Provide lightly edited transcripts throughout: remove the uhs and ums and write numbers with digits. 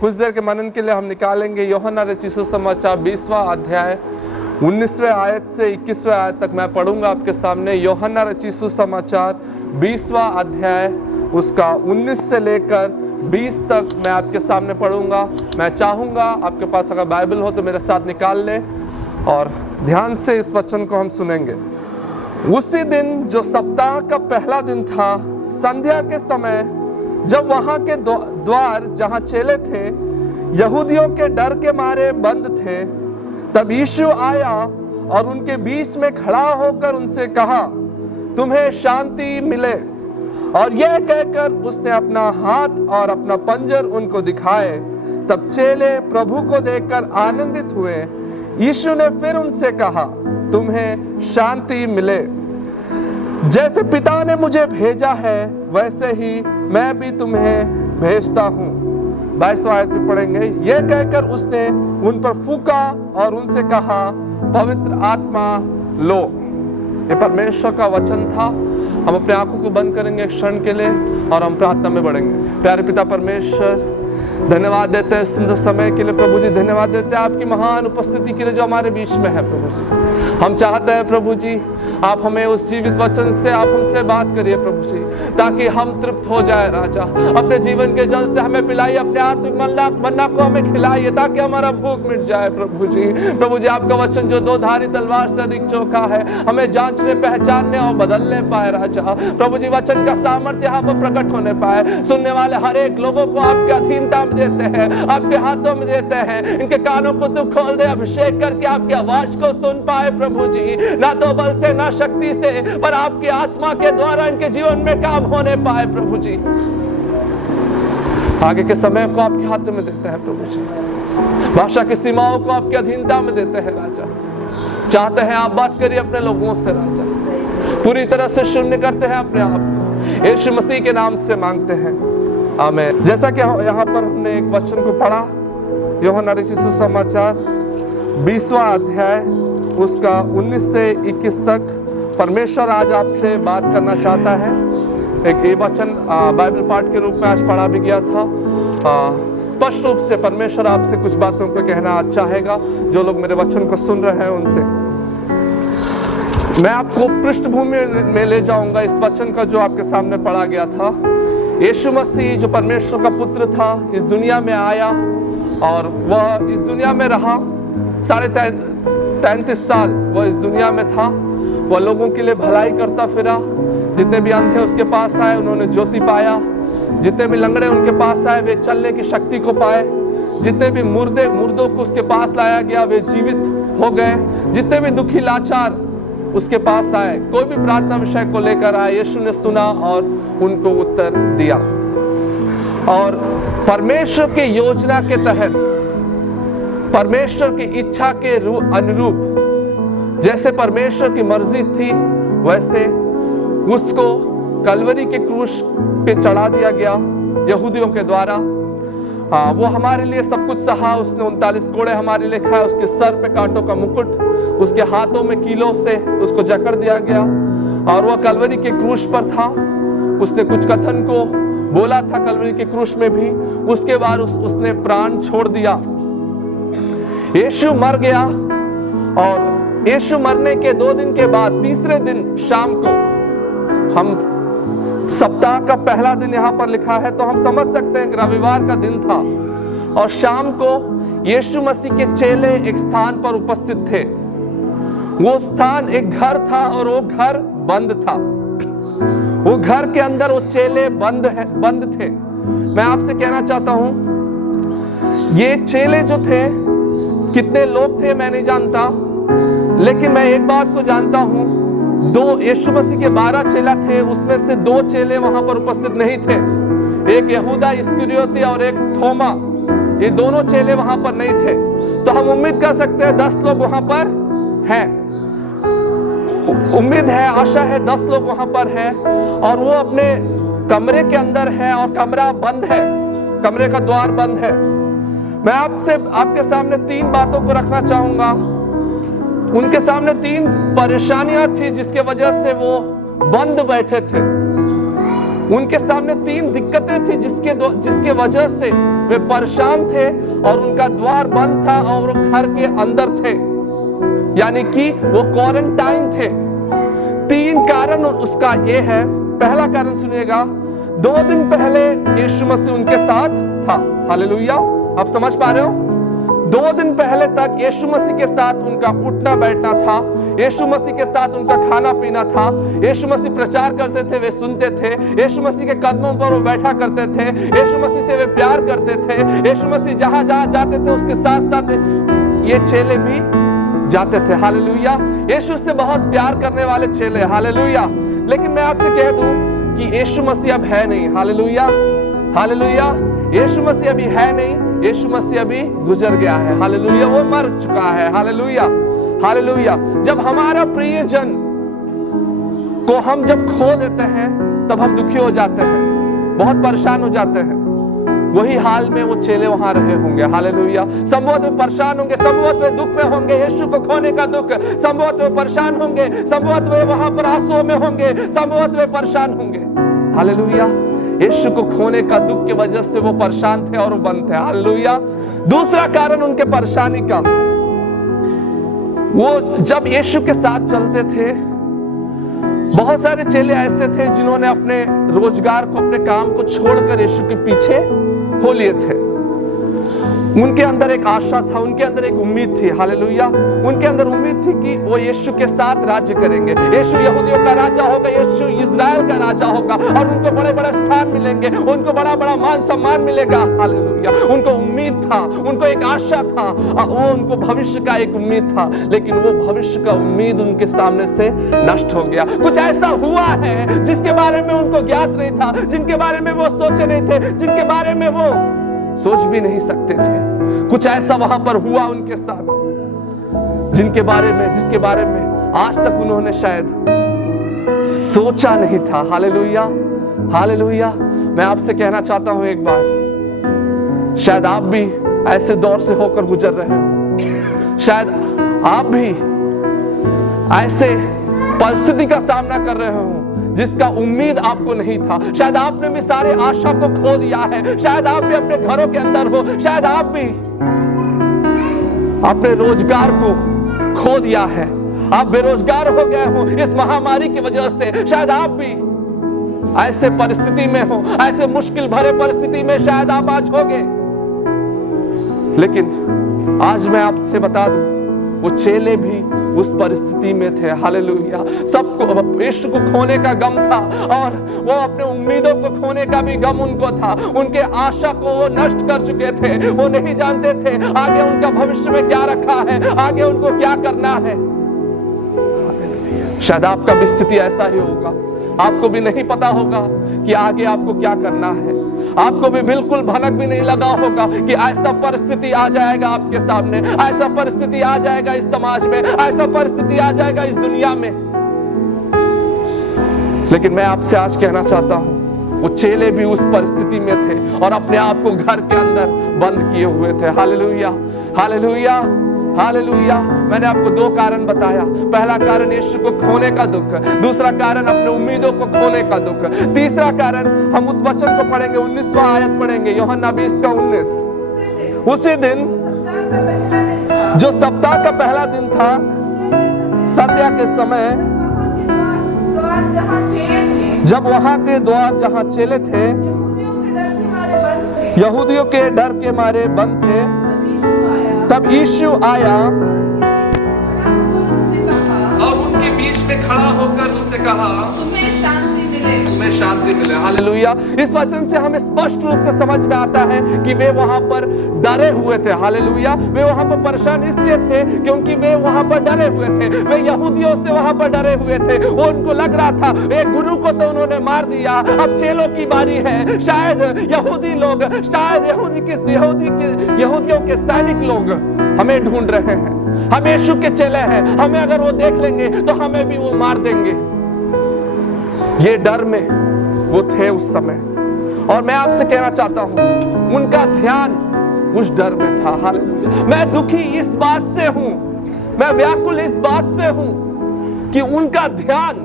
कुछ देर के मनन के लिए हम निकालेंगे यूहन्ना रचित सुसमाचार 20वां अध्याय 19वें आयत से 21वें आयत तक मैं पढ़ूंगा आपके सामने। यूहन्ना रचित सुसमाचार 20वां अध्याय उसका 19 से लेकर 20 तक मैं आपके सामने पढ़ूंगा। मैं चाहूँगा आपके पास अगर बाइबल हो तो मेरे साथ निकाल लें और ध्यान से इस वचन को हम सुनेंगे। उसी दिन जो सप्ताह का पहला दिन था, संध्या के समय, जब वहाँ के द्वार जहाँ चेले थे यहूदियों के डर के मारे बंद थे, तब यीशु आया और उनके बीच में खड़ा होकर उनसे कहा, तुम्हें शांति मिले। और यह कहकर उसने अपना हाथ और अपना पंजर उनको दिखाए। तब चेले प्रभु को देखकर आनंदित हुए। यीशु ने फिर उनसे कहा, तुम्हें शांति मिले। जैसे पिता ने मुझे भेजा है वैसे ही मैं भी तुम्हें भेजता हूँ। 22वां आयत भी पढ़ेंगे। यह कहकर उसने उन पर फूंका और उनसे कहा, पवित्र आत्मा लो। ये परमेश्वर का वचन था। हम अपने आंखों को बंद करेंगे एक क्षण के लिए और हम प्रार्थना में बढ़ेंगे। प्यारे पिता परमेश्वर, धन्यवाद देते हैं सुंदर समय के लिए प्रभु जी। धन्यवाद देते हैं आपकी महान उपस्थिति के लिए जो हमारे बीच में है प्रभु जी। हम चाहते हैं प्रभु जी आप हमें उस जीवित वचन से आप हमसे बात करिए प्रभु जी, ताकि हम तृप्त हो जाए राजा। अपने जीवन के जल से हमें पिलाइए, अपने आत्मिक मन्ना को हमें खिलाइए, ताकि हमारा भूख मिट जाए प्रभु जी। प्रभु जी आपका वचन जो दो धारी तलवार से अधिक चौका है, हमें जांचने, पहचानने और बदलने पाए राजा। प्रभु जी वचन का सामर्थ्य यहाँ पर प्रकट होने पाए। सुनने वाले हर एक लोगों को आपके अधीनता में देते हैं, आपके हाथों में देते हैं। इनके कानों को तू खोल दे, अभिषेक करके आपकी आवाज को सुन पाए प्रभु जी। ना तो बल से ना शक्ति से, पर आपकी आत्मा के द्वारा इनके जीवन में काम होने पाए प्रभु जी। आगे के समय को आपके हाथों में देते हैं प्रभु जी। भाषा की सीमाओं को आपकी अधीनता में देते हैं राजा। चाहते हैं आप बात करिए अपने लोगों से राजा। पूरी तरह से शून्य करते हैं अपने आप को, यीशु मसीह के नाम से मांगते हैं, आमीन। जैसा कि यहाँ पर हमने एक वचन को पढ़ा, यूहन्ना रचित सुसमाचार 20वां अध्याय उसका 19 से 21 तक परमेश्वर आज आपसे बात करना चाहता है। एक ये वचन बाइबल पाठ के रूप में आज पढ़ा भी गया था। स्पष्ट रूप से परमेश्वर आपसे कुछ बातों को कहना चाहेगा। जो लोग मेरे वचन को सुन रहे हैं उनसे मैं आपको पृष्ठभूमि में ले जाऊंगा इस वचन का जो आपके सामने पढ़ा गया था। यीशु मसीह जो परमेश्वर का पुत्र था, इस दुनिया में आया और वह इस दुनिया में रहा। 33 साल वह इस दुनिया में था। वह लोगों के लिए भलाई करता फिरा। जितने भी अंधे उसके पास आए उन्होंने ज्योति पाया। जितने भी लंगड़े उनके पास आए वे चलने की शक्ति को पाए। जितने भी मुर्दों को उसके पास लाया गया वे जीवित हो गए। जितने भी दुखी लाचार उसके पास आए, कोई भी प्रार्थना विषय को लेकर आए, यीशु ने सुना और उनको उत्तर दिया। और परमेश्वर की योजना के तहत, परमेश्वर की इच्छा के अनुरूप, जैसे परमेश्वर की मर्जी थी वैसे उसको कलवरी के क्रूस पे चढ़ा दिया गया यहूदियों के द्वारा। वो हमारे लिए सब कुछ सहा। उसने 39 कोड़े हमारे लिए खाए। उसके सर पे कांटों का मुकुट, उसके हाथों में कीलों से उसको जकड़ दिया गया और वह कलवरी के क्रूस पर था। उसने कुछ कथन को बोला था कलवरी के क्रूस में भी। उसके बाद उसने प्राण छोड़ दिया। यीशु मर गया और यीशु मरने के 2 दिन के बाद तीसरे दिन शाम को, हम सप्ताह का पहला दिन यहाँ पर लिखा है तो हम समझ सकते हैं कि रविवार का दिन था और शाम को यीशु मसीह के चेले एक स्थान पर उपस्थित थे। वो स्थान एक घर था और वो घर बंद था। वो घर के अंदर वो चेले बंद थे। मैं आपसे कहना चाहता हूं, ये चेले जो थे, कितने लोग थे मैं नहीं जानता, लेकिन मैं एक बात को जानता हूं, यीशु मसीह के 12 चेला थे, उसमें से 2 चेले वहां पर उपस्थित नहीं थे। एक यहूदा इस्करियोती और एक थोमा, ये दोनों चेले वहां पर नहीं थे। तो हम उम्मीद कर सकते हैं 10 लोग वहां पर हैं। उम्मीद है, आशा है 10 लोग वहां पर हैं और वो अपने कमरे के अंदर है और कमरा बंद है, कमरे का द्वार बंद है। मैं आपके सामने 3 बातों को रखना चाहूंगा। उनके सामने 3 परेशानियां थी जिसके वजह से वो बंद बैठे थे। उनके सामने 3 दिक्कतें थी जिसके वजह से वे परेशान थे और उनका द्वार बंद था और वो घर के अंदर थे, यानी कि वो क्वारंटाइन थे। 3 कारण उसका ये है। पहला कारण सुनिएगा, 2 दिन पहले यीशु मसीह उनके साथ था। हालेलुया, आप समझ पा रहे हो? 2 दिन पहले तक यीशु मसीह के साथ उनका उठना बैठना था, यीशु मसीह के साथ उनका खाना पीना था, यीशु मसीह प्रचार करते थे, वे सुनते थे, यीशु मसीह के कदमों पर वो बैठा करते थे, यीशु मसीह से वे प्यार करते थे, यीशु मसीह जहां जहां जाते थे उसके साथ साथ ये चेले भी जाते थे। हालेलुया, यीशु से बहुत प्यार करने वाले चेले। हालेलुया, लेकिन मैं आपसे कह दूं कि यीशु मसीह अब है नहीं। हालेलुया, हालेलुया, यीशु मसीह अभी है नहीं, यीशु मसीह अभी गुजर गया है। हालेलुया, वो मर चुका है। Hallelujah, hallelujah. जब हमारा प्रियजन को हम जब खो देते हैं तब हम दुखी हो जाते हैं, बहुत परेशान हो जाते हैं। वही हाल में वो चेले वहां रहे होंगे। हालेलुया, संभवत वे परेशान होंगे, संभवत वे दुख में होंगे, यीशु को खोने का दुख, संभवत वे परेशान होंगे, संभवत वे वहां पर आंसुओं में होंगे, संभवत वे परेशान होंगे। हालेलुया, यीशु को खोने का दुख की वजह से वो परेशान थे और वो बंद थे। हालेलुया। दूसरा कारण उनके परेशानी का, वो जब यीशु के साथ चलते थे, बहुत सारे चेले ऐसे थे जिन्होंने अपने रोजगार को, अपने काम को छोड़कर यीशु के पीछे हो लिए थे। उनके अंदर एक आशा था, उनके अंदर एक उम्मीद थी। हालेलुया, उनके अंदर उम्मीद थी कि वो यीशु के साथ राज्य करेंगे। यीशु यहूदियों का राजा होगा, यीशु इज़राइल का राजा होगा और उनको बड़े बड़े स्थान मिलेंगे, उनको बड़ा बड़ा मान सम्मान मिलेगा। हालेलुया, उनको उम्मीद था, उनको एक आशा था, वो उनको भविष्य का एक उम्मीद था, लेकिन वो भविष्य का उम्मीद उनके सामने से नष्ट हो गया। कुछ ऐसा हुआ है जिसके बारे में उनको ज्ञात नहीं था, जिनके बारे में वो सोचे नहीं थे, जिनके बारे में वो सोच भी नहीं सकते थे। कुछ ऐसा वहां पर हुआ उनके साथ जिसके बारे में आज तक उन्होंने शायद सोचा नहीं था। Hallelujah, hallelujah. मैं आपसे कहना चाहता हूं एक बार, शायद आप भी ऐसे दौर से होकर गुजर रहे हो, शायद आप भी ऐसे परिस्थिति का सामना कर रहे हो जिसका उम्मीद आपको नहीं था। शायद आपने भी सारे आशा को खो दिया है, शायद आप भी अपने घरों के अंदर हो, शायद आप भी अपने रोजगार को खो दिया है, आप बेरोजगार हो गए हो इस महामारी की वजह से। शायद आप भी ऐसे परिस्थिति में हो, ऐसे मुश्किल भरे परिस्थिति में शायद आप आज होगे। लेकिन आज मैं आपसे बता दूं, वो चेले भी उस परिस्थिति में थे। हालेलुया, सबको यीशु को खोने का गम था और वो अपने उम्मीदों को खोने का भी गम उनको था। उनके आशा को वो नष्ट कर चुके थे, वो नहीं जानते थे आगे उनका भविष्य में क्या रखा है, आगे उनको क्या करना है। शायद आपका भी स्थिति ऐसा ही होगा, आपको भी नहीं पता होगा कि आगे आपको क्या करना है, आपको भी बिल्कुल भनक भी नहीं लगा होगा कि ऐसा परिस्थिति आ जाएगा आपके सामने, ऐसा परिस्थिति आ जाएगा इस समाज में, ऐसा परिस्थिति आ जाएगा इस दुनिया में। लेकिन मैं आपसे आज कहना चाहता हूं, वो चेले भी उस परिस्थिति में थे और अपने आप को घर के अंदर बंद किए हुए थे। Hallelujah, hallelujah, hallelujah. मैंने आपको 2 कारण बताया। पहला कारण यीशु को खोने का दुख, दूसरा कारण अपने उम्मीदों को खोने का दुख, तीसरा कारण हम उस वचन को पढ़ेंगे, 19वां आयत पढ़ेंगे, यूहन्ना 20 का 19। उसी दिन जो सप्ताह का पहला दिन था, संध्या के समय, जब वहां के द्वार जहां चेले थे यहूदियों के डर के मारे बंद थे, तब यीशु आया और उनके बीच में खड़ा होकर उनसे कहा, तुम्हें शांति मिले, तुम्हें शांति मिले। हालेलुया। इस वचन से हमें स्पष्ट रूप से समझ में आता है कि वे वहां पर डरे हुए थे। हालेलुया। वे वहां पर परेशान इसलिए थे क्योंकि वे वहां पर डरे हुए थे, वे यहूदियों से वहां पर डरे हुए थे। वो उनको लग रहा था एक गुरु को तो उन्होंने मार दिया, अब चेलों की बारी है। शायद यहूदी लोग, शायद यहूदियों के सैनिक लोग हमें ढूंढ रहे हैं, हम यीशु के चेले हैं, हमें अगर वो देख लेंगे तो हमें भी वो मार देंगे। ये डर में वो थे उस समय, और मैं आपसे कहना चाहता हूं, उनका ध्यान उस डर में था। हालेलुया। मैं दुखी इस बात से हूं, मैं व्याकुल इस बात से हूं कि उनका ध्यान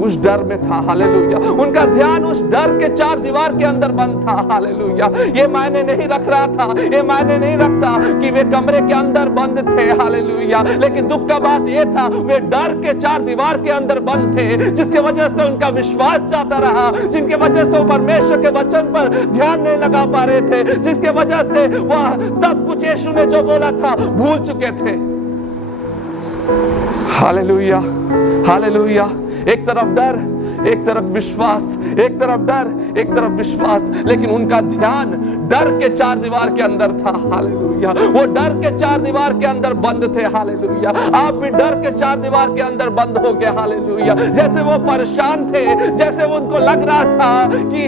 उस डर में था। हालेलुया। उनका ध्यान उस डर के चार दीवार के अंदर बंद था। हालेलुया। ये मायने नहीं रख रहा था, ये मायने नहीं रखता कि वे कमरे के अंदर बंद थे। हालेलुया। लेकिन दुख का बात ये था, वे डर के चार दीवार के अंदर बंद थे, जिसके वजह से उनका विश्वास जाता रहा, जिनके वजह से वो परमेश्वर के वचन पर ध्यान नहीं लगा पा रहे थे, जिसके वजह से वह सब कुछ यीशु ने जो बोला था भूल चुके थे। हालेलुया। हालेलुया। एक तरफ डर, एक तरफ विश्वास, एक तरफ डर, एक तरफ विश्वास, लेकिन उनका ध्यान डर के चार दीवार के अंदर था। हालेलुया। वो डर के चार दीवार के अंदर बंद थे। हालेलुया। आप भी डर के चार दीवार के अंदर बंद हो गए। हालेलुया। जैसे वो परेशान थे, जैसे वो उनको लग रहा था कि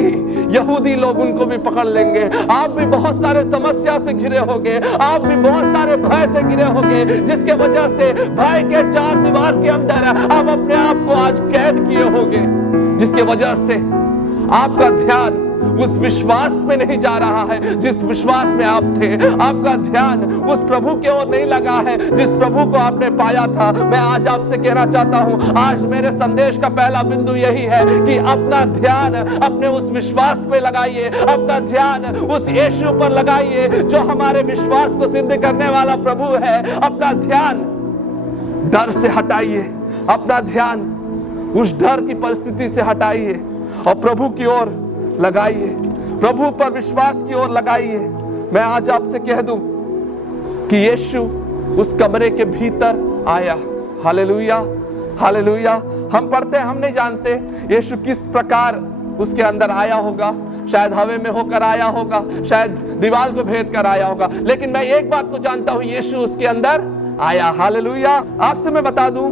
यहूदी लोग उनको भी पकड़ लेंगे, आप भी बहुत सारे समस्या से घिरे होंगे, आप भी बहुत सारे भय से घिरे होंगे, जिसके वजह से भय के चार दीवार के अंदर आप अपने आप को आज कैद किए होंगे, जिसके वजह से आपका ध्यान उस विश्वास में नहीं जा रहा है जिस विश्वास में आप थे। आपका ध्यान उस प्रभु की ओर नहीं लगा है जिस प्रभु को आपने पाया था। मैं आज आपसे कहना चाहता हूं, आज मेरे संदेश का पहला बिंदु यही है कि अपना ध्यान अपने उस विश्वास पे लगाइए, अपना ध्यान उस यीशु पर लगाइए जो हमारे विश्वास को सिद्ध करने वाला प्रभु है। अपना ध्यान डर से हटाइए, अपना ध्यान उस डर की परिस्थिति से हटाइए और प्रभु की ओर लगाइए, प्रभु पर विश्वास की ओर लगाइए। मैं आज आपसे कह दूं कि यीशु उस कमरे के भीतर आया। हालेलुया। हालेलुया। हम पढ़ते हैं, हम नहीं जानते यीशु किस प्रकार उसके अंदर आया होगा, शायद हवा में होकर आया होगा, शायद दीवार को भेद कर आया होगा, लेकिन मैं एक बात को जानता हूं, यीशु उसके अंदर आया। हालेलुया। आपसे मैं बता दूं,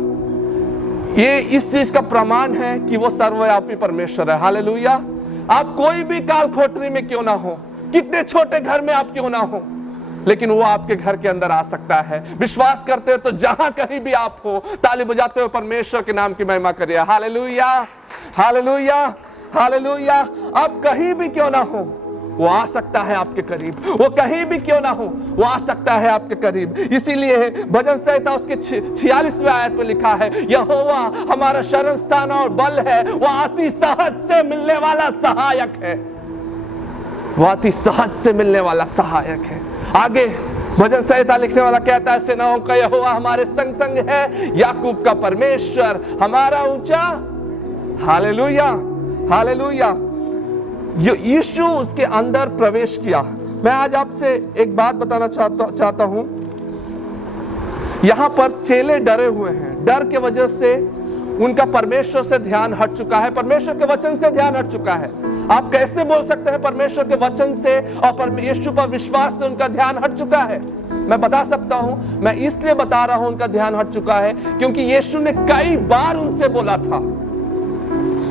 ये इस चीज का प्रमाण है कि वो सर्वव्यापी परमेश्वर है। हालेलुया। आप कोई भी काल खोटरी में क्यों ना हो, कितने छोटे घर में आप क्यों ना हो, लेकिन वो आपके घर के अंदर आ सकता है। विश्वास करते हो तो जहां कहीं भी आप हो, ताली बजाते हुए परमेश्वर के नाम की महिमा करिए। हालेलुया। हालेलुया। हालेलुया। आप कहीं भी क्यों ना हो, वो आ सकता है आपके करीब, वो कहीं भी क्यों ना हो, वो आ सकता है आपके करीब। इसीलिए भजन संहिता उसके 46वें आयत में लिखा है, यहोवा हमारा शरण स्थान और बल है, वो अति सहज से मिलने वाला सहायक है, वो अति सहज से मिलने वाला सहायक है। आगे भजन संहिता लिखने वाला कहता है, सेनाओं का यहोवा हमारे संग संग है, याकूब का परमेश्वर हमारा ऊंचा। हालेलुया। हालेलुया। यीशु उसके अंदर प्रवेश किया। मैं आज आपसे एक बात बताना चाहता हूं, यहां पर चेले डरे हुए हैं, डर के वजह से उनका परमेश्वर से ध्यान हट चुका है, परमेश्वर के वचन से ध्यान हट चुका है। आप कैसे बोल सकते हैं परमेश्वर के वचन से और यीशु पर विश्वास से उनका ध्यान हट चुका है? मैं बता सकता हूं, मैं इसलिए बता रहा हूं उनका ध्यान हट चुका है क्योंकि यीशु ने कई बार उनसे बोला था,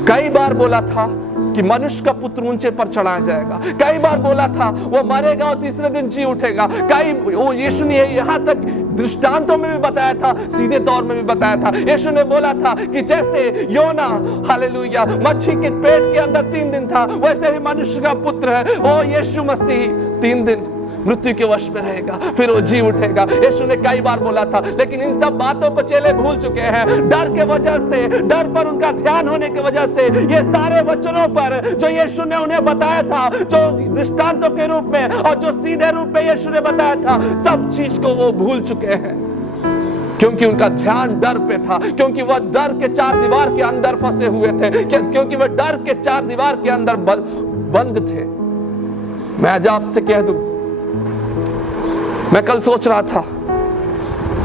कई बार बोला था कि मनुष्य का पुत्र ऊंचे पर चढ़ाया जाएगा, कई बार बोला था वो मरेगा और तीसरे दिन जी उठेगा। वो यीशु ने यहां तक दृष्टांतों में भी बताया था, सीधे तौर में भी बताया था। यीशु ने बोला था कि जैसे योना, हालेलुया, मच्छी के पेट के अंदर 3 दिन था, वैसे ही मनुष्य का पुत्र है, वो यीशु मसीह 3 दिन मृत्यु के वश में रहेगा, फिर वो जी उठेगा। यीशु ने कई बार बोला था, लेकिन इन सब बातों को चेले भूल चुके हैं। डर के वजह से, डर पर उनका ध्यान होने की वजह से ये सारे वचनों पर जो यीशु ने उन्हें बताया था, जो दृष्टांतों के रूप में और जो सीधे रूप में यीशु ने बताया था, सब चीज को वो भूल चुके हैं क्योंकि उनका ध्यान डर पे था, क्योंकि वह डर के चार दीवार के अंदर फंसे हुए थे, क्योंकि वह डर के चार दीवार के अंदर बंद थे। मैं आज आपसे कह दूं, मैं कल सोच रहा था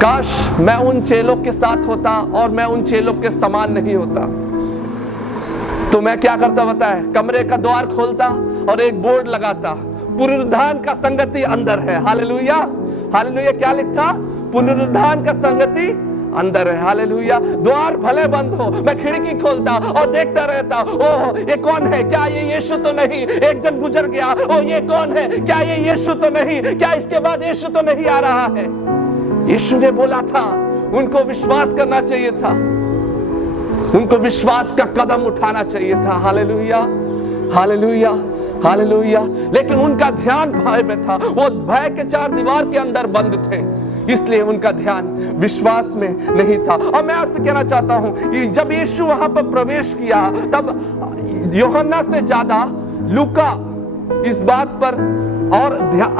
काश मैं उन चेलों के साथ होता और मैं उन चेलों के समान नहीं होता, तो मैं क्या करता पता है? कमरे का द्वार खोलता और एक बोर्ड लगाता, पुनरुत्थान का संगति अंदर है। हालेलुया। हालेलुया। क्या लिखा? पुनरुत्थान का संगति अंदर है। हालेलुया। द्वार भले बंद हो, मैं खिड़की खोलता और देखता रहता, ओह ये कौन है? क्या ये यीशु तो नहीं? एक जन गुजर गया, ओह ये कौन है? क्या ये यीशु तो नहीं? क्या इसके बाद यीशु तो नहीं आ रहा है? यीशु ने बोला था, उनको विश्वास करना चाहिए था, उनको विश्वास का कदम उठाना चाहिए था। हालेलुया। हालेलुया। हालेलुया। लेकिन उनका ध्यान भय में था, वो भय के चार दीवार के अंदर बंद थे। इसलिए उनका ध्यान विश्वास में नहीं था। और मैं आपसे कहना चाहता हूं कि जब यीशु वहां पर प्रवेश किया तब यूहन्ना से ज्यादा लूका इस बात पर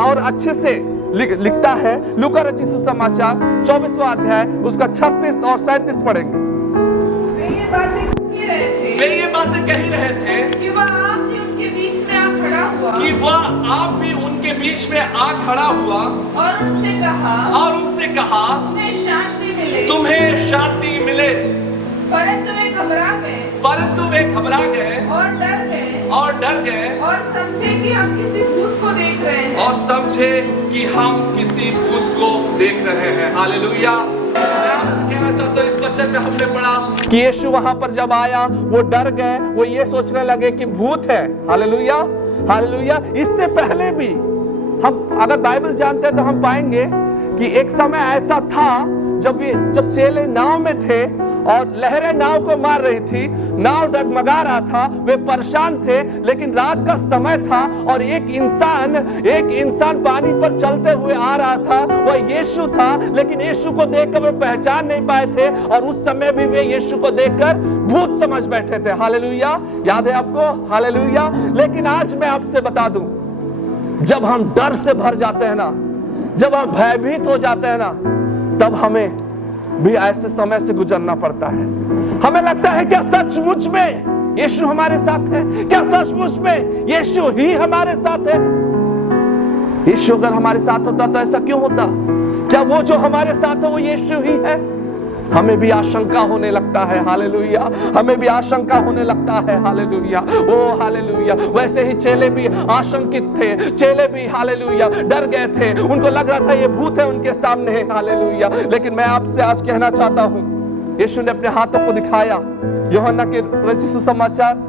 और अच्छे से लिखता है। लूका रचित सुसमाचार 24वां अध्याय उसका 36 और 37 पढ़ेंगे। वे ये बातें कह रहे थे कि वह आप भी उनके बीच में आ खड़ा हुआ और उनसे कहा तुम्हें शांति मिले। परंतु वे घबरा गए और डर गए और समझे कि हम किसी भूत को देख रहे हैं। हालेलुया। मैं आपसे कहना चाहता हूं, इस वचन में हमने पढ़ा कि यीशु वहां पर जब आया वो डर गए, वो ये सोचने लगे कि भूत है। Hallelujah, hallelujah. इससे पहले भी हम अगर बाइबल जानते हैं तो हम पाएंगे कि एक समय ऐसा था जब चेले नाव में थे और लहरें नाव को मार रही थी, नाव डगमगा रहा था, वे परेशान थे। लेकिन रात का समय था और एक इंसान पानी पर चलते हुए आ रहा था, वह यीशु था। लेकिन यीशु को देखकर वे पहचान नहीं पाए थे और उस समय भी वे यीशु को देखकर भूत समझ बैठे थे। हालेलुया, याद है आपको? हालेलुया। लेकिन आज मैं आपसे बता दूं, जब हम डर से भर जाते हैं ना, जब हम भयभीत हो जाते हैं ना, तब हमें भी ऐसे समय से गुजरना पड़ता है। हमें लगता है क्या सचमुच में यीशु हमारे साथ है? क्या सचमुच में यीशु ही हमारे साथ है? यीशु अगर हमारे साथ होता तो ऐसा क्यों होता? क्या वो जो हमारे साथ है वो यीशु ही है? हमें भी आशंका होने लगता है। हालेलुया, हमें भी आशंका होने लगता है। हालेलुया, ओ हालेलुया। वैसे ही चेले भी आशंकित थे, चेले भी हालेलुया डर गए थे। उनको लग रहा था ये भूत है उनके सामने। हालेलुया। लेकिन मैं आपसे आज कहना चाहता हूं, यीशु ने अपने हाथों को दिखाया। यूहन्ना के रचित सुसमाचार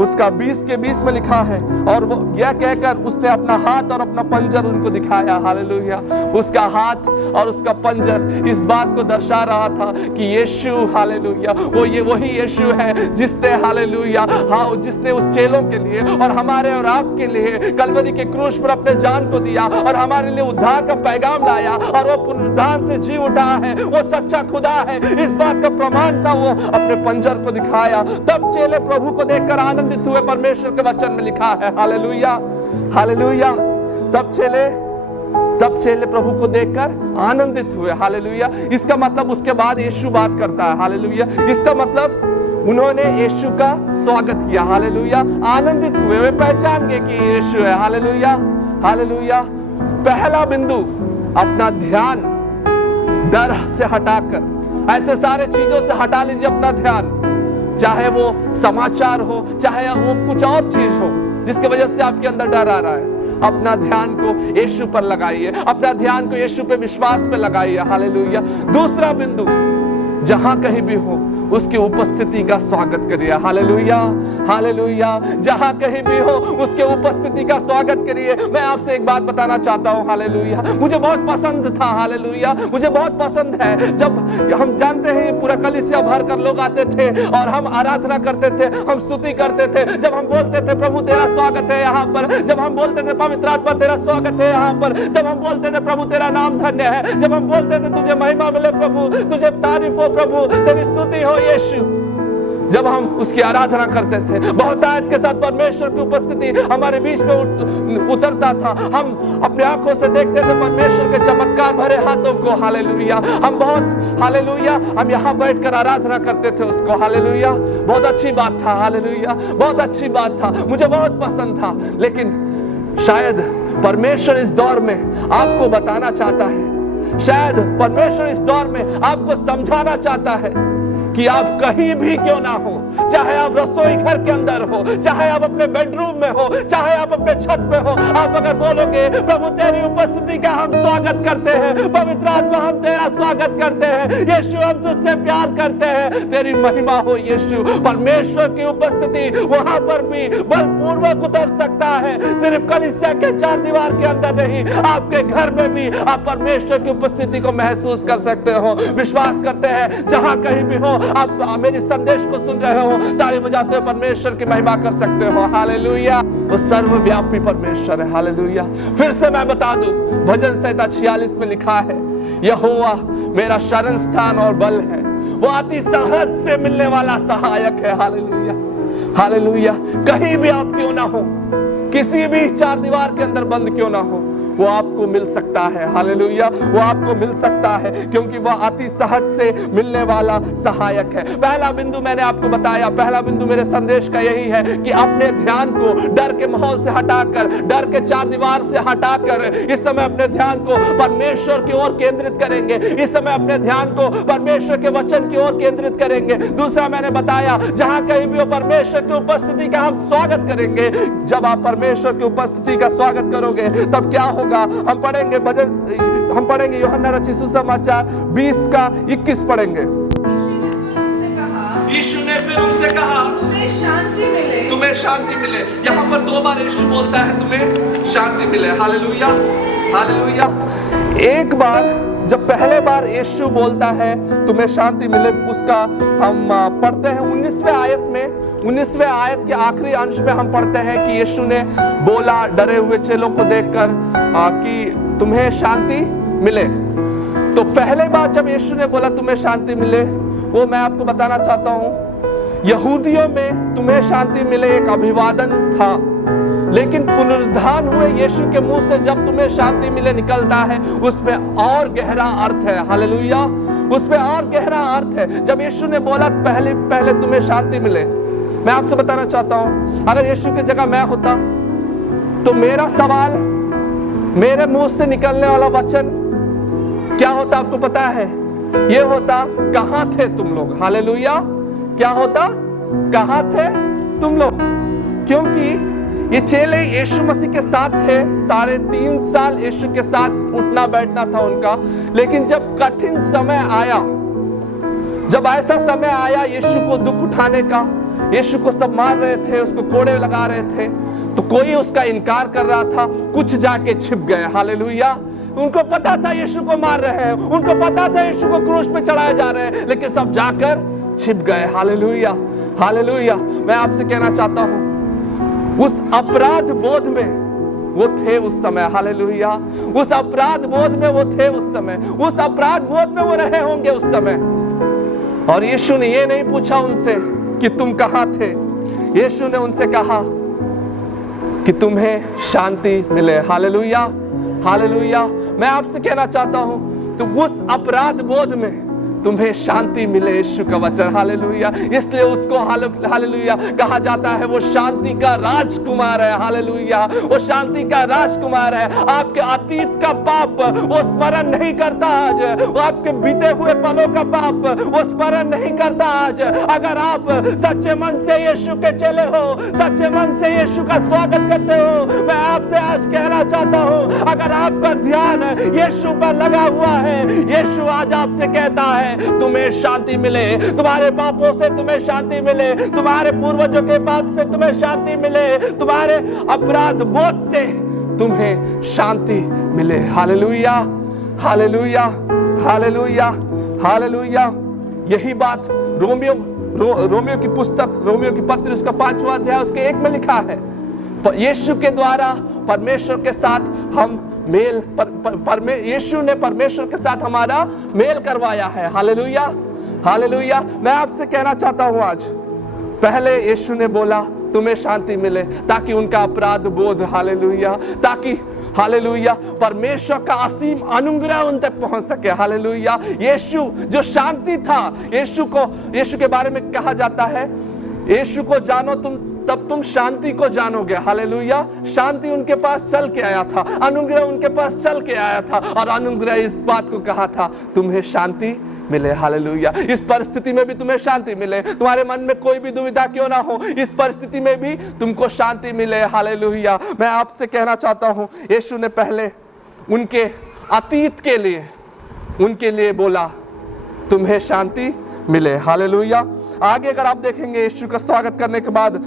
उसका 20 के 20 में लिखा है, और वो यह कहकर उसने अपना हाथ और अपना पंजर उनको दिखाया। हालेलुया। उसका हाथ और उसका पंजर इस बात को दर्शा रहा था कि यीशु, हालेलुया, वही यीशु है जिसने, हालेलुया, हाँ, जिसने उस चेलों के लिए और हमारे और आपके लिए कलवरी के क्रूस पर अपने जान को दिया और हमारे लिए उद्धार का पैगाम लाया, और वो पुनरुत्थान से जी उठा है, वो सच्चा खुदा है। इस बात का प्रमाण था, वो अपने पंजर को दिखाया। तब चेले प्रभु को देखकर आनंदित हुए। परमेश्वर के वचन में लिखा है। Hallelujah, hallelujah. तब चेले प्रभु को देखकर आनंदित हुए। हालेलुया। इसका मतलब उसके बाद यीशु बात करता है। हालेलुया। इसका मतलब उन्होंने यीशु का स्वागत किया। हालेलुया। आनंदित हुए, वे पहचान गए कि यीशु है। Hallelujah, hallelujah. पहला बिंदु, अपना ध्यान डर से हटाकर, ऐसे सारे चीजों से हटा लीजिए अपना ध्यान, चाहे वो समाचार हो, चाहे वो कुछ और चीज हो जिसकी वजह से आपके अंदर डर आ रहा है। अपना ध्यान को यीशु पर लगाइए, अपना ध्यान को यीशु पे विश्वास पे लगाइए। हालेलुया। दूसरा बिंदु, जहां कहीं भी हो उसकी उपस्थिति का स्वागत करिए। Hallelujah, hallelujah. जहां कहीं भी हो उसके उपस्थिति का स्वागत करिए। मैं आपसे एक बात बताना चाहता हूं। हालेलुया। मुझे बहुत पसंद था, हालेलुया, मुझे बहुत पसंद है जब हम जानते हैं पूरा कलीसिया भर कर लोग आते थे और हम आराधना करते थे, हम स्तुति करते थे। जब हम बोलते थे प्रभु तेरा स्वागत है यहाँ पर, जब हम बोलते थे पवित्र आत्मा तेरा स्वागत है यहाँ पर, जब हम बोलते थे प्रभु तेरा नाम धन्य है, जब हम बोलते थे तुझे महिमा मिले प्रभु, तुझे तारीफ हो प्रभु, तेरी स्तुति हो यीशु, जब हम उसकी आराधना करते थे, बहुतायत के साथ परमेश्वर की उपस्थिति हमारे बीच में उतरता था। हम अपने आंखों से देखते थे परमेश्वर के चमत्कार भरे हाथों को। हालेलुया। हम बहुत, हालेलुया, हम यहाँ बैठकर आराधना करते थे उसको। हालेलुया। बहुत अच्छी बात था। हालेलुया। बहुत अच्छी बात था, मुझे बहुत पसंद था। लेकिन शायद परमेश्वर इस दौर में आपको बताना चाहता है, शायद परमेश्वर इस दौर में आपको समझाना चाहता है कि आप कहीं भी क्यों ना हो, चाहे आप रसोई घर के अंदर हो, चाहे आप अपने बेडरूम में हो, चाहे आप अपने छत पे हो, आप अगर बोलोगे प्रभु तेरी उपस्थिति का हम स्वागत करते हैं, पवित्र आत्मा हम तेरा स्वागत करते हैं, यीशु हम तुझसे प्यार करते हैं, तेरी महिमा हो यीशु। परमेश्वर की उपस्थिति वहां पर भी बलपूर्वक उतर सकता है। सिर्फ कलीसिया के चार दीवार के अंदर नहीं, आपके घर में भी आप परमेश्वर की उपस्थिति को महसूस कर सकते हो। विश्वास करते हैं जहां कहीं भी हो आप मेरी संदेश को सुन रहे हो, ताली बजाते हो परमेश्वर की महिमा कर सकते हो। हालेलुया। वो सर्वव्यापी परमेश्वर है। हालेलुया। फिर से मैं बता दूं, भजन संहिता 46 में लिखा है यहोवा मेरा शरण स्थान और बल है, वो अति सहज से मिलने वाला सहायक है। Hallelujah, hallelujah. कहीं भी आप क्यों ना हो, किसी भी चार दीवार के अंदर बंद क्यों ना हो, वो आपको मिल सकता है। हालेलुया, वो आपको मिल सकता है, क्योंकि वह अति सहज से मिलने वाला सहायक है। पहला बिंदु मैंने आपको बताया, पहला बिंदु मेरे संदेश का यही है कि अपने ध्यान को डर के माहौल से हटाकर, डर के चार दीवार से हटाकर इस समय अपने ध्यान को परमेश्वर की ओर केंद्रित करेंगे। इस समय अपने ध्यान को परमेश्वर के वचन की ओर केंद्रित करेंगे। दूसरा मैंने बताया, जहां कहीं भी हो परमेश्वर की उपस्थिति का हम स्वागत करेंगे। जब आप परमेश्वर की उपस्थिति का स्वागत करोगे तब क्या होगा? हम पढ़ेंगे यूहन्ना रचित सुसमाचार 20 का 21 पढ़ेंगे। यीशु ने फिर उनसे कहा, तुम्हें शांति मिले, तुम्हें शांति मिले। यहाँ पर 2 बार यीशु बोलता है तुम्हें शांति मिले। Hallelujah, hallelujah. एक बार जब पहले बार यीशु बोलता है तुम्हें शांति मिले, उसका हम पढ़ते हैं 19वें आयत में। 19वें आयत के आखिरी अंश में हम पढ़ते हैं कि यीशु ने बोला डरे हुए चेलों को देखकर कि तुम्हें शांति मिले। तो पहले बार जब यीशु ने बोला तुम्हें शांति मिले, वो मैं आपको बताना चाहता हूं, यहूदियों में तुम्हें शांति मिले एक अभिवादन था, लेकिन पुनरुत्थान हुए यीशु के मुंह से जब तुम्हें शांति मिले निकलता है, उसमें और गहरा अर्थ है। हालेलुया, उसमें और गहरा अर्थ है। जब यीशु ने बोला पहले तुम्हें शांति मिले, मैं आपसे बताना चाहता हूं, अगर यीशु की जगह मैं होता तो मेरा सवाल, मेरे मुंह से निकलने वाला वचन क्या होता आपको पता है? ये होता, कहां थे तुम लोग? हालेलुया, क्या होता? कहां थे तुम लोग? क्योंकि ये चेले यीशु मसीह के साथ थे, 3.5 साल यीशु के साथ उठना बैठना था उनका। लेकिन जब कठिन समय आया, जब ऐसा समय आया यीशु को दुख उठाने का, यीशु को सब मार रहे थे, उसको कोड़े लगा रहे थे, तो कोई उसका इनकार कर रहा था, कुछ जाके छिप गए। हालेलुया, उनको पता था यीशु को मार रहे हैं, उनको पता था यीशु को क्रूस पे चढ़ाए जा रहे हैं, लेकिन सब जाकर छिप गए। Hallelujah, hallelujah. मैं आपसे कहना चाहता हूं, उस अपराध बोध में वो थे उस समय। हालेलुया, उस अपराध बोध में वो थे उस समय, उस अपराध बोध में वो रहे होंगे उस समय। और यीशु ने ये नहीं पूछा उनसे कि तुम कहां थे, यीशु ने उनसे कहा कि तुम्हें शांति मिले। Hallelujah, hallelujah. मैं आपसे कहना चाहता हूं, तो उस अपराध बोध में तुम्हें शांति मिले, यीशु का वचन। हालेलुया, इसलिए उसको हालेलुया कहा जाता है, वो शांति का राजकुमार है। हालेलुया, वो शांति का राजकुमार है। आपके अतीत का पाप वो स्मरण नहीं करता आज, वो आपके बीते हुए पलों का पाप वो स्मरण नहीं करता आज। अगर आप सच्चे मन से यीशु के चले हो, सच्चे मन से यीशु का स्वागत करते हो, मैं आपसे आज कहना चाहता हूं, अगर आपका ध्यान यीशु पर लगा हुआ है, यीशु आज आपसे कहता है तुम्हें शांति मिले, तुम्हारे पापों से तुम्हें शांति मिले, तुम्हारे पूर्वजों के पाप से तुम्हें शांति मिले, तुम्हारे अपराध बोध से तुम्हें शांति मिले। Hallelujah, hallelujah, hallelujah, hallelujah. यही बात रोमियो की पुस्तक, रोमियो की पत्र, उसका 5वां अध्याय उसके 1 में लिखा है, यीशु के द्वारा परमेश्वर के साथ हम मेल, यीशु ने परमेश्वर के साथ हमारा मेल करवाया है। Hallelujah, hallelujah. मैं आपसे कहना चाहता हूं आज, पहले यीशु ने बोला तुम्हें शांति मिले, ताकि उनका अपराध बोध, हालेलुया, ताकि हालेलुया परमेश्वर का असीम अनुग्रह उन तक पहुंच सके। हालेलुया, यीशु जो शांति था, यीशु के बारे में कहा जाता है, यीशु को जानो तुम, तब तुम शांति को जानोगे। हालेलुया, शांति उनके पास चल के आया था, अनुग्रह उनके पास चल के आया था, और अनुग्रह इस बात को कहा था तुम्हें शांति मिले। हालेलुया, इस परिस्थिति में भी तुम्हें शांति मिले, तुम्हारे मन में कोई भी दुविधा क्यों ना हो, इस परिस्थिति में भी तुमको शांति मिले। हालेलुया। मैं आपसे कहना चाहता हूं, यीशु ने पहले उनके अतीत के लिए, उनके लिए बोला तुम्हें शांति मिले। हालेलुया। आगे अगर आप देखेंगे, यीशु का स्वागत करने के बाद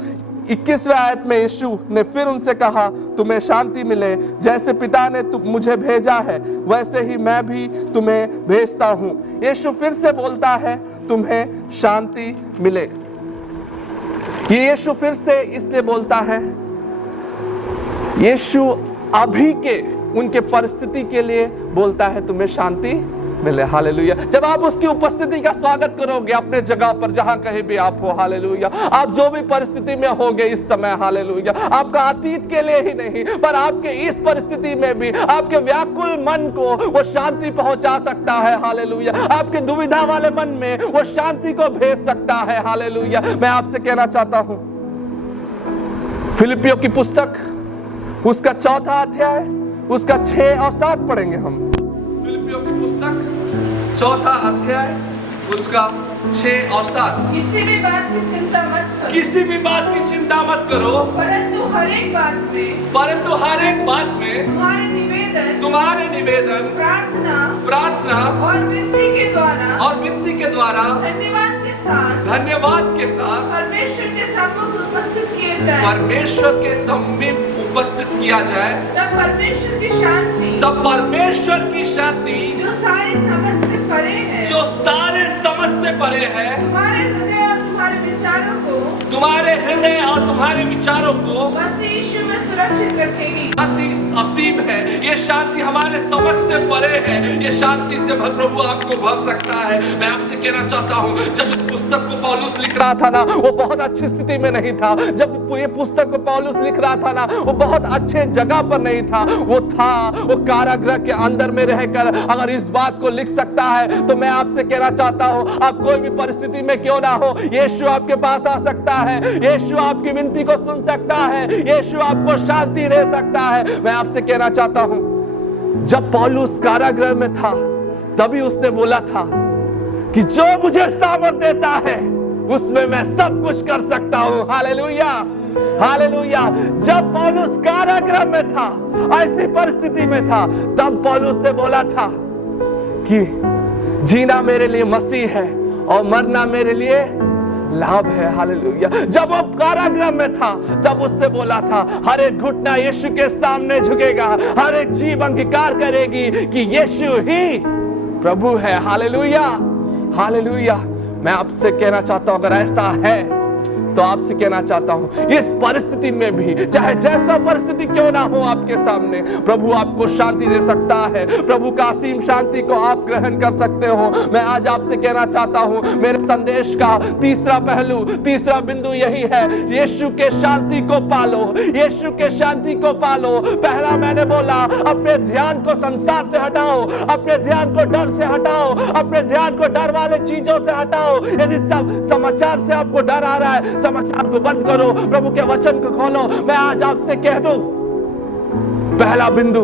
21वें आयत में यीशु ने फिर उनसे कहा तुम्हें शांति मिले, जैसे पिता ने मुझे भेजा है वैसे ही मैं भी तुम्हें भेजता हूं। यीशु फिर से बोलता है तुम्हें शांति मिले। ये यीशु फिर से इसलिए बोलता है, यीशु अभी के उनके परिस्थिति के लिए बोलता है तुम्हें शांति मिले। हालेलुया। जब आप उसकी उपस्थिति का स्वागत करोगे अपने जगह पर जहां कहीं भी आप हो, हालेलुया, आप जो भी परिस्थिति में होगे इस समय, हालेलुया, आपका अतीत के लिए ही नहीं पर आपके इस परिस्थिति में भी आपके व्याकुल मन को वो शांति पहुंचा सकता है। हालेलुया। आपके दुविधा वाले मन में वो शांति को भेज सकता है। हालेलुया। मैं आपसे कहना चाहता हूं, फिलिपियों की पुस्तक उसका 4 अध्याय उसका 6 और 7 पढ़ेंगे हम। फिलिपियों की पुस्तक 4 अध्याय उसका 6 और 7। किसी भी बात की चिंता मत करो, किसी भी बात की चिंता मत करो, परंतु हर एक बात में तुम्हारे निवेदन प्रार्थना और विनती के द्वारा धन्यवाद के साथ परमेश्वर के समीप उपस्थित किया जाए, तब परमेश्वर की शांति जो सारे समझ से परे है तुम्हारे हृदय और तुम्हारे विचारों को मसीह यीशु में सुरक्षित रखेगी। शांति असीम है, ये शांति हमारे समझ से परे है, ये शांति से प्रभु आपको भर सकता है। मैं आपसे कहना चाहता हूँ, जब इस पुस्तक को पौलुस लिख रहा था ना, वो बहुत अच्छी स्थिति में नहीं था। जब ये पुस्तक को पौलुस लिख रहा था ना, वो बहुत अच्छे जगह पर नहीं था। वो कारागृह के अंदर में रहकर अगर इस बात को लिख सकता है, तो मैं आपसे कहना चाहता हूँ, आप कोई भी परिस्थिति में क्यों ना हो, यीशु आपके पास आ सकता है, यीशु आपकी विनती को सुन सकता है, यीशु आपको शांति दे सकता है। मैं आपसे कहना चाहता हूं, जब पौलुस कारागृह में था तभी उसने बोला था कि जो मुझे सामर्थ देता है उसमें मैं सब कुछ कर सकता हूं। Hallelujah, hallelujah. जब पौलुस कारागृह में था, ऐसी परिस्थिति में था, तब पौलुस ने बोला था कि जीना मेरे लिए मसीह है और मरना मेरे लिए लाभ है। हालेलुया। जब वो कारागृह में था तब उससे बोला था, हर एक घुटना यीशु के सामने झुकेगा, हर एक जीभ अंगीकार करेगी कि यीशु ही प्रभु है। Hallelujah, hallelujah. मैं आपसे कहना चाहता हूं, अगर ऐसा है तो आपसे कहना चाहता हूं, इस परिस्थिति में भी, चाहे जैसा परिस्थिति क्यों ना हो आपके सामने, प्रभु आपको शांति दे सकता है। प्रभु का असीम शांति को आप ग्रहण कर सकते हो। मैं आज आपसे कहना चाहता हूं, मेरे संदेश का तीसरा पहलू, तीसरा बिंदु यही है, यीशु के शांति को पालो, यीशु के शांति को पालो। पहला मैंने बोला, अपने ध्यान को संसार से हटाओ, अपने ध्यान को डर से हटाओ, अपने ध्यान को डर वाले चीजों से हटाओ। यदि सब समाचार से आपको डर आ रहा है, समाचार को बंद करो, प्रभु के वचन को खोलो। मैं आज आपसे कह दूं, पहला बिंदु,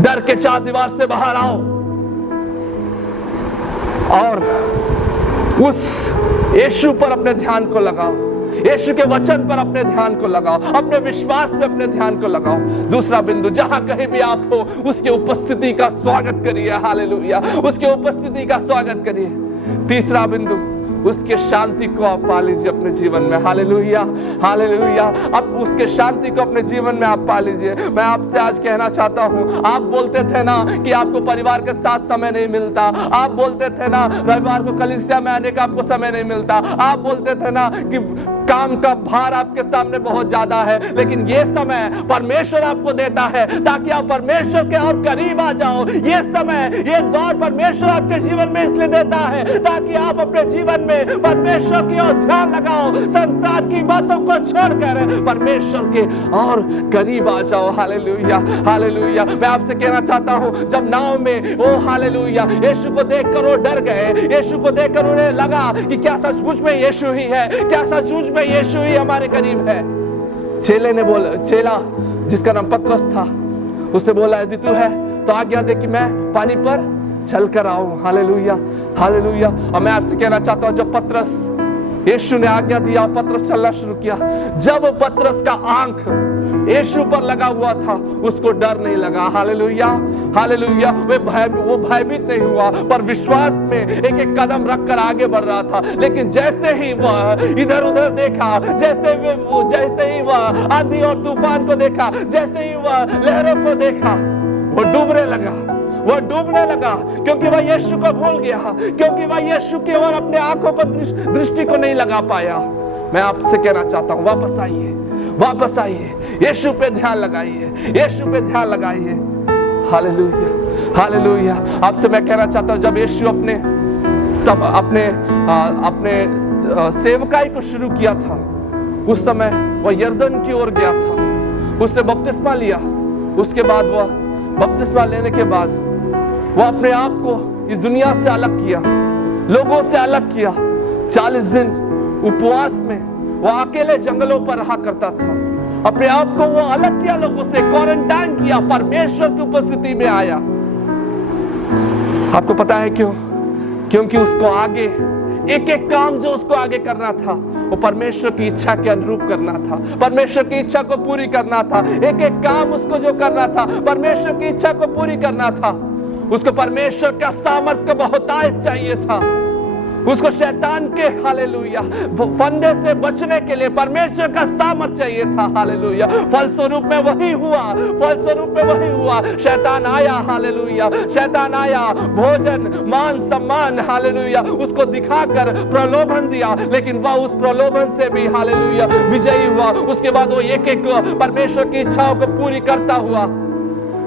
डर के 4 दीवार से बाहर आओ और उस यीशु पर अपने ध्यान को लगाओ, यीशु के वचन पर अपने ध्यान को लगाओ, अपने विश्वास में अपने ध्यान को लगाओ। दूसरा बिंदु, जहां कहीं भी आप हो उसके उपस्थिति का स्वागत करिए। हालेलुया, उसके उपस्थिति का स्वागत करिए। तीसरा बिंदु, उसके शांति को आप पा लीजिए अपने जीवन में। Hallelujah, hallelujah. अब उसके शांति को अपने जीवन में आप पा लीजिए। मैं आपसे आज कहना चाहता हूं, आप बोलते थे ना कि आपको परिवार के साथ समय नहीं मिलता, आप बोलते थे ना रविवार को कलीसिया में आने का आपको समय नहीं मिलता, आप बोलते थे ना कि काम का भार आपके सामने बहुत ज्यादा है, लेकिन ये समय परमेश्वर आपको देता है ताकि आप परमेश्वर के और करीब आ जाओ। ये समय, ये दौर परमेश्वर आपके जीवन में इसलिए देता है ताकि आप अपने जीवन में परमेश्वर की ओर ध्यान लगाओ, संसार की बातों को छोड़कर परमेश्वर के और करीब आ जाओ। Hallelujah, hallelujah. मैं आपसे कहना चाहता हूं, जब नाव में ओ हालेलुया यीशु को देखकर वो डर गए, यीशु को देखकर उन्हें लगा कि क्या सचमुच में यीशु ही है, क्या सचमुच में यीशु ही हमारे करीब है। चेले ने बोला, चेला जिसका नाम पतरस था, उसने बोला यदि तू है तो आज्ञा दे कि मैं पानी पर चल कर आऊं। Hallelujah, hallelujah. और मैं आपसे कहना चाहता हूं, जब पतरस, यीशु ने आज्ञा दिया, पतरस चलना शुरू किया। जब पतरस का आंख यीशु पर लगा हुआ था, उसको डर नहीं लगा। Hallelujah, hallelujah. वो भयभीत नहीं हुआ, पर विश्वास में एक एक कदम रखकर आगे बढ़ रहा था। लेकिन जैसे ही वह इधर उधर देखा, जैसे ही वह आंधी और तूफान को देखा, जैसे ही वह लहरों को देखा, वो डूबने लगा, वह डूबने लगा, क्योंकि वह यीशु को भूल गया, क्योंकि वह यीशु की ओर अपने आंखों को दृष्टि को नहीं लगा पाया। मैं आपसे कहना चाहता हूं, वापस आइए, वापस आइए, यीशु पे ध्यान लगाइए, यीशु पे ध्यान लगाइए। Hallelujah, hallelujah. आपसे मैं कहना चाहता हूं, जब यीशु अपने सेवकाई को शुरू किया था, उस समय वह यरदन की ओर गया था, उसने बपतिस्मा लिया। उसके बाद वह बपतिस्मा लेने के बाद वह अपने आप को इस दुनिया से अलग किया, लोगों से अलग किया। 40 दिन उपवास में वह अकेले जंगलों पर रहा करता था। अपने आप को वो अलग किया, लोगों से क्वारंटाइन किया, परमेश्वर की उपस्थिति में आया। आपको पता है क्यों? क्योंकि उसको आगे एक एक काम जो उसको आगे करना था, वो परमेश्वर की इच्छा के अनुरूप करना था, परमेश्वर की इच्छा को पूरी करना था। एक एक काम उसको जो करना था, परमेश्वर की इच्छा को पूरी करना था। उसको परमेश्वर का सामर्थ्य का बहुतायत चाहिए था। उसको शैतान के हालेलुया फंदे से बचने के लिए परमेश्वर का सामर्थ्य चाहिए था। हालेलुया। फलस्वरूप में वही हुआ, फलस्वरूप में वही हुआ। शैतान आया, हालेलुया, शैतान आया, भोजन, मान सम्मान, हालेलुया, उसको दिखाकर प्रलोभन दिया, लेकिन वह उस प्रलोभन से भी हालेलुया विजयी हुआ। उसके बाद वो एक एक परमेश्वर की इच्छाओं को पूरी करता हुआ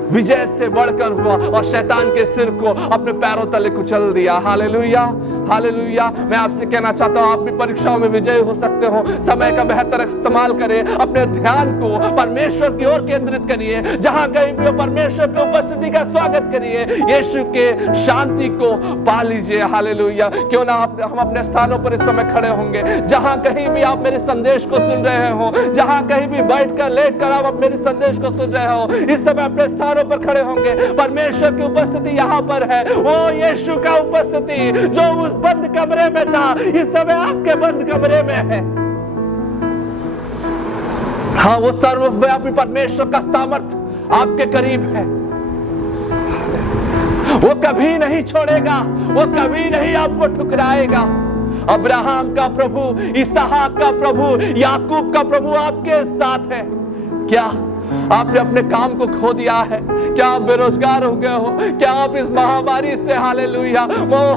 विजय से बढ़कर हुआ और शैतान के सिर को अपने पैरों तले कुचल दिया। Hallelujah, hallelujah. मैं आपसे कहना चाहता हूं, आप भी परीक्षाओं में विजयी हो सकते हो। समय का बेहतर इस्तेमाल करें, अपने ध्यान को परमेश्वर की ओर केंद्रित करिए। जहां कहीं भी हो, परमेश्वर की उपस्थिति का स्वागत करिए, यीशु के शांति को पा लीजिए। हालेलुया। क्यों ना हम अपने स्थानों पर इस समय खड़े होंगे, जहां कहीं भी आप मेरे संदेश को सुन रहे हो, जहां कहीं भी बैठकर लेटकर आप मेरे संदेश को सुन रहे हो, इस समय अपने स्थानों पर खड़े होंगे। परमेश्वर की उपस्थिति यहां पर है। वो यीशु का उपस्थिति जो उस बंद कमरे में था, इस समय आपके बंद कमरे में है। हाँ, वो सर्वव्यापी परमेश्वर का सामर्थ्य आपके करीब है। वो कभी नहीं छोड़ेगा, वो कभी नहीं आपको ठुकराएगा। अब्राहम का प्रभु, इसहाक का प्रभु, याकूब का प्रभु आपके साथ है। क्या आपने अपने काम को खो दिया है? क्या आप बेरोजगार हो गए हो? क्या आप इस महामारी से हालेलुया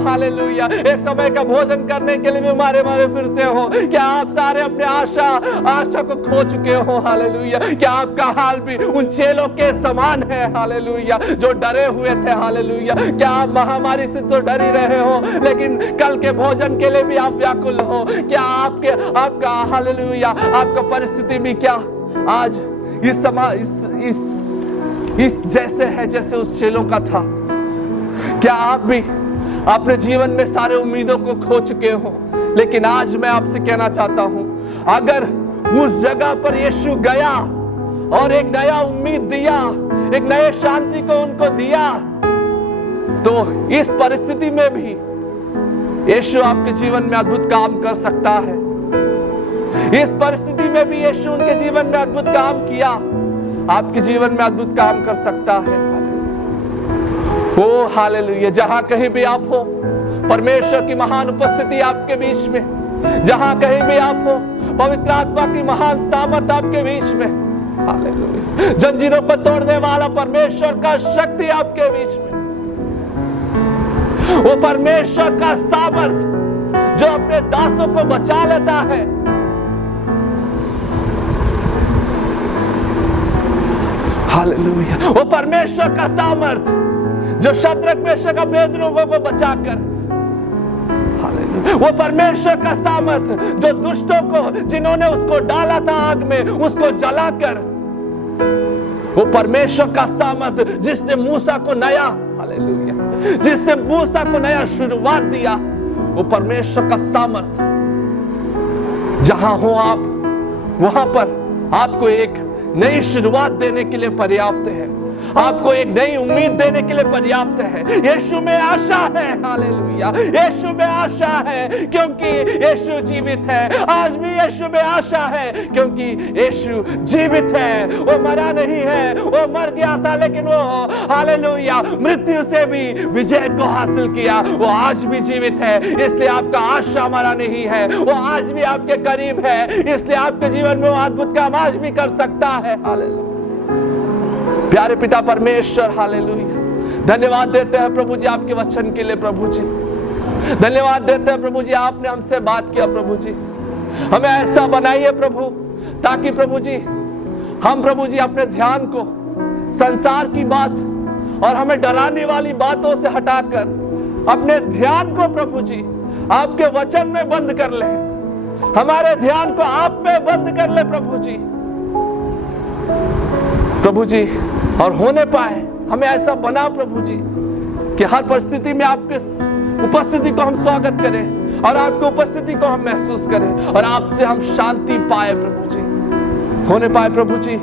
हालेलुया एक समय का भोजन करने के लिए भी मारे मारे फिरते हो? क्या आप सारे अपने आशा को खो चुके हो? हालेलुया। क्या आपका हाल भी उन चेलों के समान है? हालेलुया, जो डरे हुए थे। हालेलुया। क्या आप महामारी से तो डर ही रहे हो, लेकिन कल के भोजन के लिए भी आप व्याकुल हो? क्या आपका हालेलुया आपका परिस्थिति भी क्या आज इस समय इस जैसे है जैसे उस चेलों का था? क्या आप भी अपने जीवन में सारे उम्मीदों को खो चुके हो? लेकिन आज मैं आपसे कहना चाहता हूं, अगर उस जगह पर यीशु गया और एक नया उम्मीद दिया, एक नए शांति को उनको दिया, तो इस परिस्थिति में भी यीशु आपके जीवन में अद्भुत काम कर सकता है। इस परिस्थिति में भी यीशु उनके जीवन में अद्भुत काम किया, आपके जीवन में अद्भुत काम कर सकता है। ओ हालेलुया। जहां कहीं भी आप हो, परमेश्वर की महान उपस्थिति आपके बीच में। जहां कहीं भी आप हो, पवित्र आत्मा की महान सामर्थ आपके बीच में। हालेलुया। जंजीरों को तोड़ने वाला परमेश्वर का शक्ति आपके बीच में। वो परमेश्वर का सामर्थ जो अपने दासों को बचा लेता है। हालेलुया। वो परमेश्वर का सामर्थ जो शद्रक मेशक अबेदनगो को बचाकर, हालेलुया, वो परमेश्वर का सामर्थ जो दुष्टों को, जिन्होंने उसको डाला था आग में, उसको जलाकर, वो परमेश्वर का सामर्थ जिसने मूसा को नया, हालेलुया, जिसने मूसा को नया शुरुआत दिया, वो परमेश्वर का सामर्थ जहां हो आप, वहां पर आपको एक नई शुरुआत देने के लिए पर्याप्त है। आपको एक नई उम्मीद देने के लिए पर्याप्त है। यीशु में आशा है। हालेलुया। यीशु में आशा है क्योंकि यीशु जीवित है। आज भी यीशु में आशा है क्योंकि यीशु जीवित है। वो मरा नहीं है, वो मर गया था, लेकिन वो हालेलुया मृत्यु से भी विजय को हासिल किया। वो आज भी जीवित है, इसलिए आपका आशा मरा नहीं है। वो आज भी आपके करीब है, इसलिए आपके जीवन में वो अद्भुत काम आज भी कर सकता है। हालेलुया। प्यारे पिता परमेश्वर, हालेलुया, धन्यवाद देते हैं प्रभु जी आपके वचन के लिए। प्रभु जी धन्यवाद देते हैं प्रभु जी, आपने हमसे बात किया। प्रभु जी हमें ऐसा बनाइए प्रभु, ताकि प्रभु जी हम प्रभु जी अपने ध्यान को संसार की बात, और हमें डराने वाली बातों से हटाकर अपने ध्यान को प्रभु जी आपके वचन में बंद कर ले। हमारे ध्यान को आप में बंद कर ले प्रभु जी, प्रभु जी, और होने पाए हमें ऐसा बना प्रभु जी कि हर परिस्थिति में आपके उपस्थिति को हम स्वागत करें और आपकी उपस्थिति को हम महसूस करें और आपसे हम शांति पाए प्रभु जी। होने पाए प्रभु जी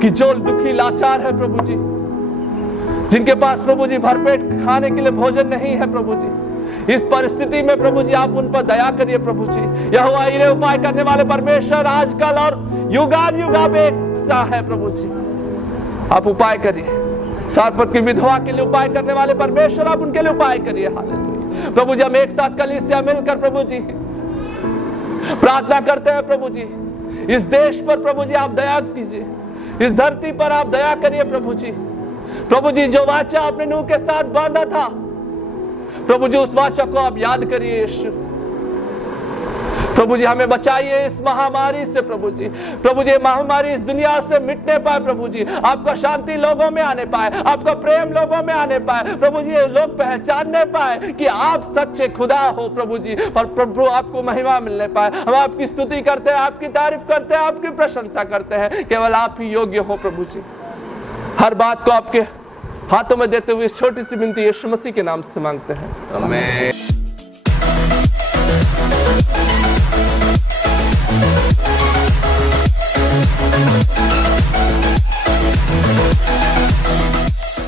कि जो दुखी लाचार है प्रभु जी, जिनके पास प्रभु जी भरपेट खाने के लिए भोजन नहीं है प्रभु जी, इस परिस्थिति में प्रभु जी आप उन पर दया करिए प्रभु जी। यहोवा यीरे उपाय करने वाले परमेश्वर आजकल और युगान युगान एक सा है प्रभु जी, आप उपाय करिए। सारपत की विधवा के लिए उपाय करने वाले परमेश्वर आप उनके लिए उपाय करिए। हालेलुया प्रभु जी, हम एक साथ कलीसिया मिलकर प्रभु जी प्रार्थना करते हैं प्रभु जी, इस देश पर प्रभु जी आप दया कीजिए, इस धरती पर आप दया करिए प्रभु जी। प्रभु जी जो वाचा आपने नूह के साथ बांधा था प्रभु जी, उस वाचा को आप याद करिए यीशु। प्रभु जी हमें बचाइए इस महामारी से प्रभु जी। प्रभु जी महामारी इस दुनिया से मिटने पाए प्रभु जी, आपका शांति लोगों में आने पाए, आपका प्रेम लोगों में आने पाए प्रभु जी, लोग पहचानने पाए कि आप सच्चे खुदा हो प्रभु जी, और प्रभु आपको महिमा मिलने पाए। हम आपकी स्तुति करते हैं, आपकी तारीफ करते हैं, आपकी प्रशंसा करते हैं, केवल आप ही योग्य हो प्रभु जी। हर बात को आपके हाथों में देते हुए इस छोटी सी विनती यीशु मसीह के नाम से मांगते हैं, आमीन।